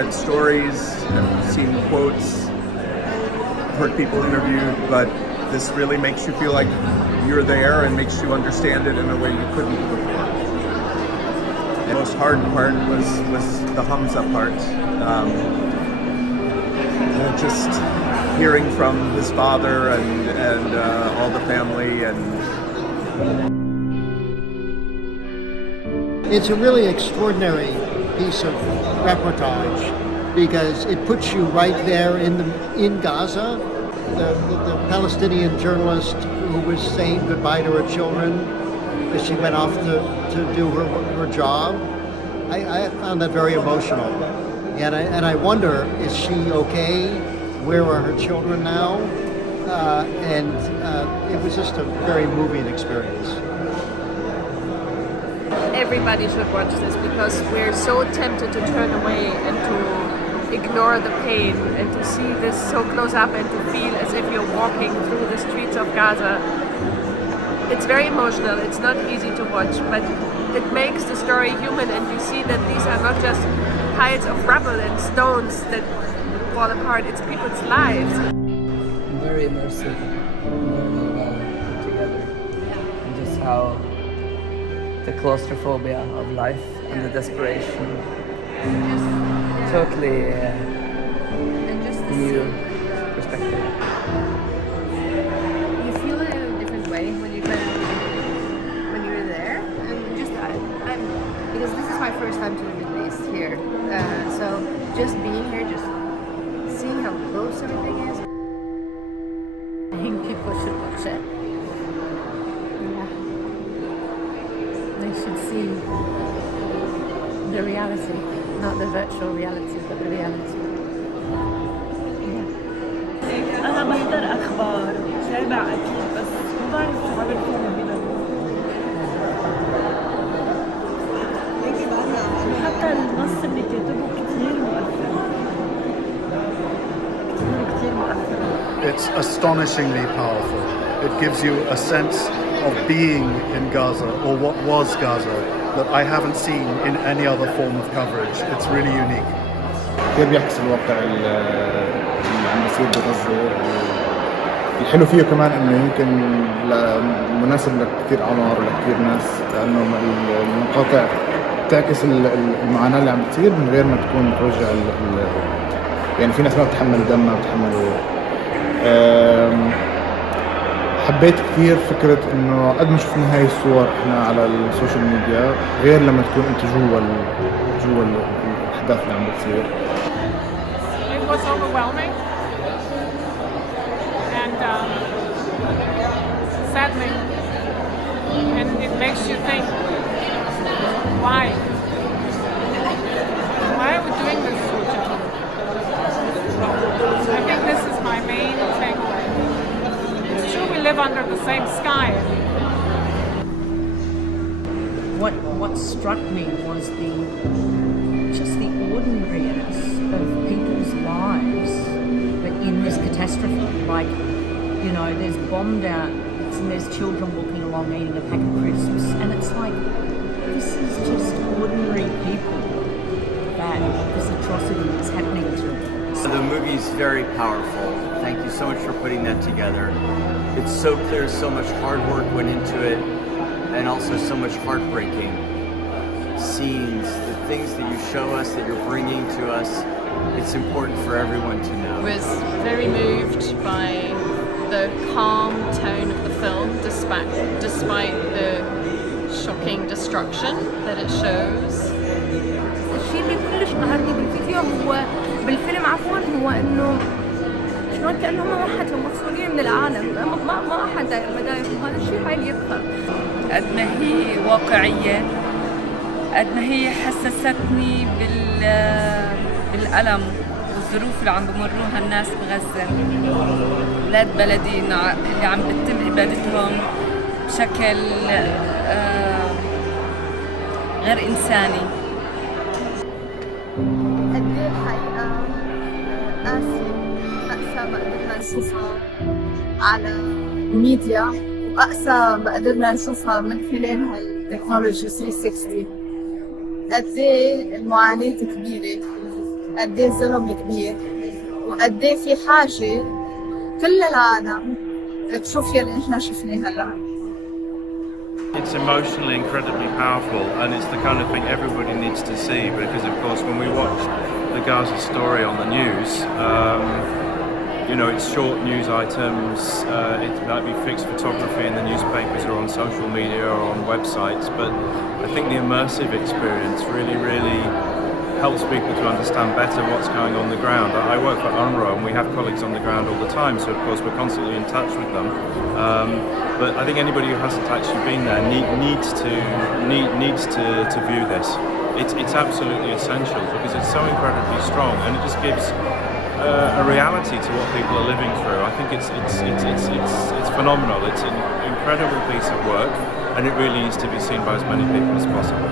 read stories, I've seen quotes, heard people interviewed, but this really makes you feel like you're there and makes you understand it in a way you couldn't before. The most hard part was the Hamza part. Just hearing from his father and all the family It's a really extraordinary piece of reportage because it puts you right there in Gaza. The Palestinian journalist who was saying goodbye to her children as she went off to do her job. I found that very emotional. And I wonder, is she okay? Where are her children now? It was just a very moving experience. Everybody should watch this because we're so tempted to turn away and to ignore the pain, and to see this so close up and to feel as if you're walking through the streets of Gaza. It's very emotional, it's not easy to watch, but it makes the story human, and you see that these are not just piles of rubble and stones that fall apart, it's people's lives. Very immersive, very well put together, and just how the claustrophobia of life and the desperation, totally new perspective. You feel it in a different way when you're there, and just because this is my first time to the Middle East here, so just being here, just seeing how close everything is. I think people should watch it. They should see the reality, not the virtual reality, but the reality. أنا بحضر أخبار بتابع أكيد بس ما بعرف شو عم بيكونوا حتى النص اللي كاتبه كتير مؤثر. كتير مؤثر. It's astonishingly powerful. It gives you a sense of being in Gaza, or what was Gaza, that I haven't seen in any other form of coverage. It's really unique. كثير بيعكس الواقع اللي عم بيصير بغزة. الحلو فيه كمان انه يمكن مناسب لكثير اعمار ولكثير ناس، لانه المقاطع تعكس المعاناة اللي عم بتصير من غير ما تكون متوجهة يعني في ناس ما بتحمل دم، ما بتحملوا. حبيت كثير فكرة إنه قد ما شفنا هاي الصور إحنا على السوشيال ميديا غير لما تكون أنت جوا الأحداث اللي عم بتصير. It was overwhelming and saddening, and it makes you think, why are we doing this? I think this is my main takeaway. It's true we live under the same sky. What struck me was the ordinariness of people's lives, but in this catastrophe. Like, you know, there's bombed out and there's children walking along eating a pack of crisps, and it's like, this is just ordinary people that this atrocity is happening to. The movie's very powerful. Thank you so much for putting that together. It's so clear, so much hard work went into it, and also so much heartbreaking scenes, the things that you show us, that you're bringing to us. It's important for everyone to know. I was very moved by the calm tone of the film, despite the shocking destruction that it shows. الشيء اللي كلش قهرني بالفيلم هو انه شلون كانهم وحدهم مفصولين من العالم، ما احد داير مدايرهم، هذا الشيء حيل يقهر. قد ما هي واقعيه، قد ما هي حسستني بالألم والظروف اللي عم بمروها الناس بغزة، ولاد بلدي اللي عم بتم إبادتهم بشكل غير إنساني. قديه الحقيقة أقسى ما قدرنا نشوفها على الميديا، وأقسى ما قدرنا نشوفها من خلال هالتكنولوجي 360. قديه المعاناة كبيرة، قد ايه الظلم كبير وقد ايه في حاجة كل العالم تشوف يلي نحن شفناه هلا. It's emotionally incredibly powerful, and it's the kind of thing everybody needs to see, because of course when we watch the Gaza story on the news, you know, it's short news items, it might be fixed photography in the newspapers or on social media or on websites, but I think the immersive experience really helps people to understand better what's going on the ground. I work for UNRWA and we have colleagues on the ground all the time, so of course we're constantly in touch with them. But I think anybody who hasn't actually been there needs to view this. It's absolutely essential because it's so incredibly strong, and it just gives a reality to what people are living through. I think it's phenomenal. It's an incredible piece of work, and it really needs to be seen by as many people as possible.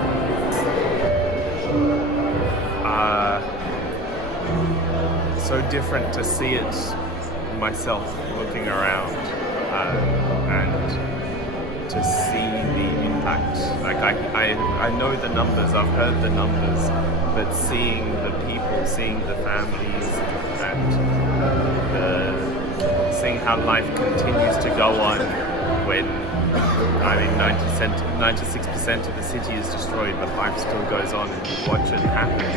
So different to see it myself looking around and to see the impact. Like I know the numbers, I've heard the numbers, but seeing the people, seeing the families, and seeing how life continues to go on when 96% of the city is destroyed, but life still goes on, and you watch it happen.